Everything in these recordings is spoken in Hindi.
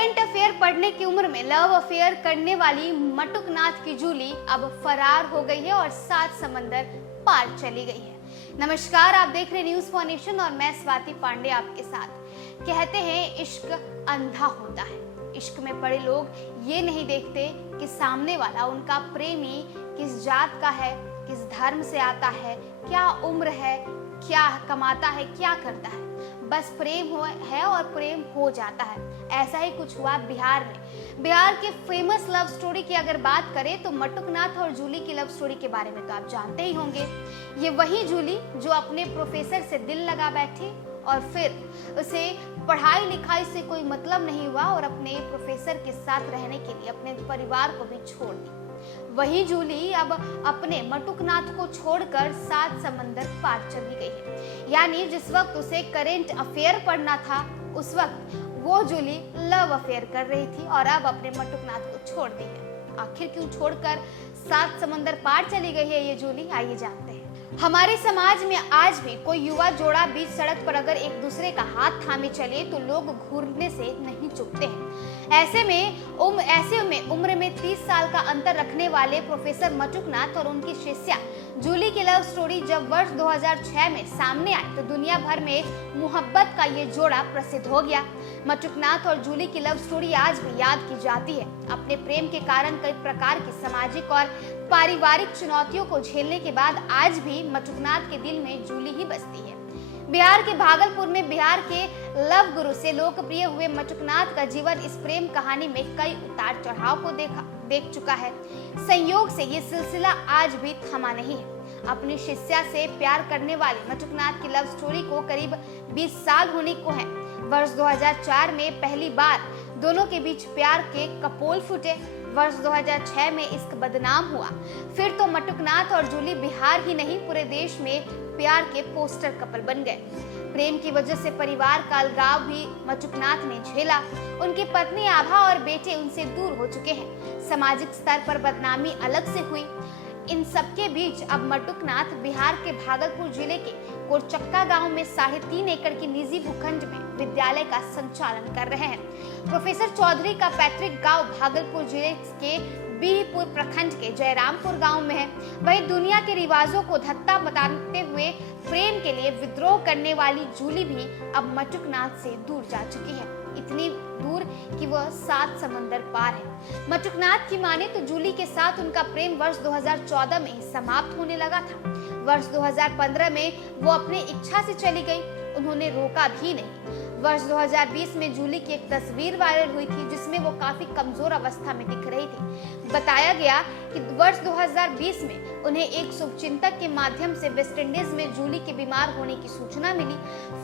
करंट अफेयर पढ़ने की उम्र में लव अफेयर करने वाली मटुकनाथ की जूली अब फरार हो गई है और 7 समंदर पार चली गई है। नमस्कार, आप देख रहे न्यूज फॉर नेशन और मैं स्वाति पांडे आपके साथ। कहते हैं इश्क अंधा होता है। इश्क में पड़े लोग ये नहीं देखते कि सामने वाला उनका प्रेमी किस जात का है, किस धर्म से आता है, क्या उम्र है, क्या कमाता है, क्या करता है। बस प्रेम है और प्रेम हो जाता है। ऐसा ही कुछ हुआ बिहार में। बिहार के फेमस लव स्टोरी की अगर बात करें तो मटुकनाथ और जूली की लव स्टोरी के बारे में तो आप जानते ही होंगे। ये वही जूली जो अपने प्रोफेसर से दिल लगा बैठी और फिर उसे पढ़ाई लिखाई से कोई मतलब नहीं हुआ और अपने प्रोफेसर के साथ रहने के लिए अपने परिवार को भी छोड़ दी। वही जूली अब अपने मटुकनाथ को छोड़कर 7 समंदर पार चली गई है। यानी जिस वक्त उसे करेंट अफेयर पढ़ना था उस वक्त वो जूली लव अफेयर कर रही थी और अब अपने मटुकनाथ को छोड़ दी है। आखिर क्यों छोड़कर 7 समंदर पार चली गई है ये जूली, आइए जानते हैं। हमारे समाज में आज भी कोई युवा जोड़ा बीच सड़क पर अगर एक दूसरे का हाथ थामे चले तो लोग घूरने से नहीं चूकते हैं। ऐसे में उम्र में 30 साल का अंतर रखने वाले प्रोफेसर मटुकनाथ और उनकी शिष्या जूली की लव स्टोरी जब वर्ष 2006 में सामने आई तो दुनिया भर में मोहब्बत का ये जोड़ा प्रसिद्ध हो गया। मटुकनाथ और जूली की लव स्टोरी आज भी याद की जाती है। अपने प्रेम के कारण कई प्रकार की सामाजिक और पारिवारिक चुनौतियों को झेलने के बाद आज भी मटुकनाथ के दिल में जूली ही बसती है। बिहार के भागलपुर में बिहार के लव गुरु से लोकप्रिय हुए मटुकनाथ का जीवन इस प्रेम कहानी में कई उतार चढ़ाव को देख चुका है। संयोग से ये सिलसिला आज भी थमा नहीं है। अपनी शिष्या से प्यार करने वाले मटुकनाथ की लव स्टोरी को करीब 20 साल होने को है। वर्ष 2004 में पहली बार दोनों के बीच प्यार के कपोल फूटे। वर्ष 2006 में इश्क बदनाम हुआ। फिर तो मटुकनाथ और जूली बिहार ही नहीं पूरे देश में प्यार के पोस्टर कपल बन गए। प्रेम की वजह से परिवार का अलगाव भी मटुकनाथ ने झेला। उनकी पत्नी आभा और बेटे उनसे दूर हो चुके हैं। सामाजिक स्तर पर बदनामी अलग से हुई। इन सबके बीच अब मटुकनाथ बिहार के भागलपुर जिले के कोरचक्का गांव में 3.5 एकड़ की निजी भूखंड में विद्यालय का संचालन कर रहे हैं। प्रोफेसर चौधरी का पैतृक गांव भागलपुर जिले के बीहपुर प्रखंड के जयरामपुर गांव में है। वहीं दुनिया के रिवाजों को धत्ता बताते हुए प्रेम के लिए विद्रोह करने वाली जूली भी अब मटुकनाथ से दूर जा चुकी है। इतनी दूर कि वह 7 समंदर पार है। मटुकनाथ की माने तो जूली के साथ उनका प्रेम वर्ष 2014 में ही समाप्त होने लगा था। वर्ष 2015 में वो अपने इच्छा से चली गई, उन्होंने रोका भी नहीं। वर्ष 2020 में जूली की एक तस्वीर वायरल हुई थी जिसमें वो काफी कमजोर अवस्था में दिख रही थी। बताया गया कि वर्ष 2020 में उन्हें एक शुभचिंतक के माध्यम से वेस्ट इंडीज में जूली के बीमार होने की सूचना मिली।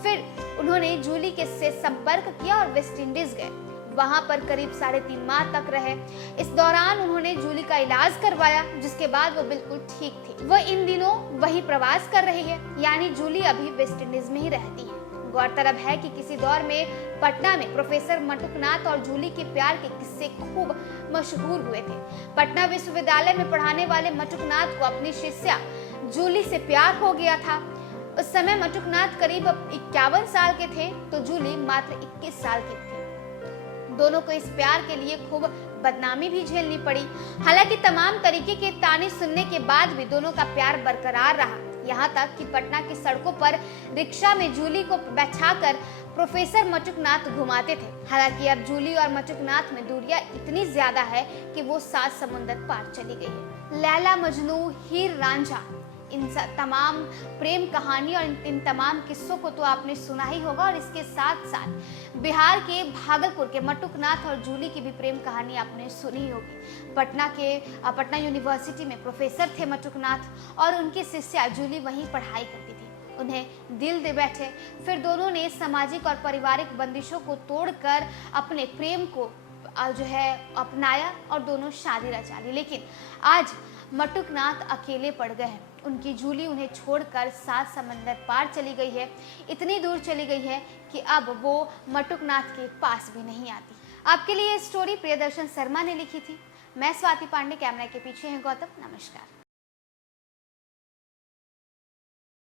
फिर उन्होंने जूली के से संपर्क किया और वेस्ट इंडीज गए। वहां पर करीब 3.5 माह तक रहे। इस दौरान उन्होंने जूली का इलाज करवाया जिसके बाद वो बिल्कुल ठीक थी। वह इन दिनों वही प्रवास कर रही है, यानी जूली अभी वेस्ट इंडीज में ही रहती है। गौरतलब है कि किसी दौर में पटना में प्रोफेसर मटुकनाथ और जूली के प्यार के किस्से खूब मशहूर हुए थे। पटना विश्वविद्यालय में पढ़ाने वाले मटुकनाथ को अपनी शिष्या जूली से प्यार हो गया था। उस समय मटुकनाथ करीब 51 साल के थे तो जूली मात्र 21 साल की थी। दोनों को इस प्यार के लिए खूब बदनामी भी झेलनी पड़ी। हालांकि तमाम तरीके के ताने सुनने के बाद भी दोनों का प्यार बरकरार रहा। यहाँ तक कि पटना की सड़कों पर रिक्शा में जूली को बैठाकर प्रोफेसर मटुकनाथ घुमाते थे। हालांकि अब जूली और मटुकनाथ में दूरियां इतनी ज्यादा है कि वो 7 समुंदर पार चली गई है। लैला मजनू, हीर रांझा, इन तमाम प्रेम कहानी और इन तमाम किस्सों को तो आपने सुना ही होगा। और इसके साथ साथ बिहार के भागलपुर के मटुकनाथ और जूली की भी प्रेम कहानी आपने सुनी होगी। पटना यूनिवर्सिटी में प्रोफेसर थे मटुकनाथ और उनकी शिष्या जूली वहीं पढ़ाई करती थी। उन्हें दिल दे बैठे। फिर दोनों ने सामाजिक और पारिवारिक बंदिशों को तोड़कर अपने प्रेम को जो है अपनाया और दोनों शादी रचा ली। लेकिन आज मटुकनाथ अकेले पड़ गए हैं। उनकी जूली उन्हें छोड़कर 7 समंदर पार चली गई है। इतनी दूर चली गई है कि अब वो मटुकनाथ के पास भी नहीं आती। आपके लिए ये स्टोरी प्रियदर्शन शर्मा ने लिखी थी। मैं स्वाति पांडे, कैमरा के पीछे हैं गौतम। नमस्कार।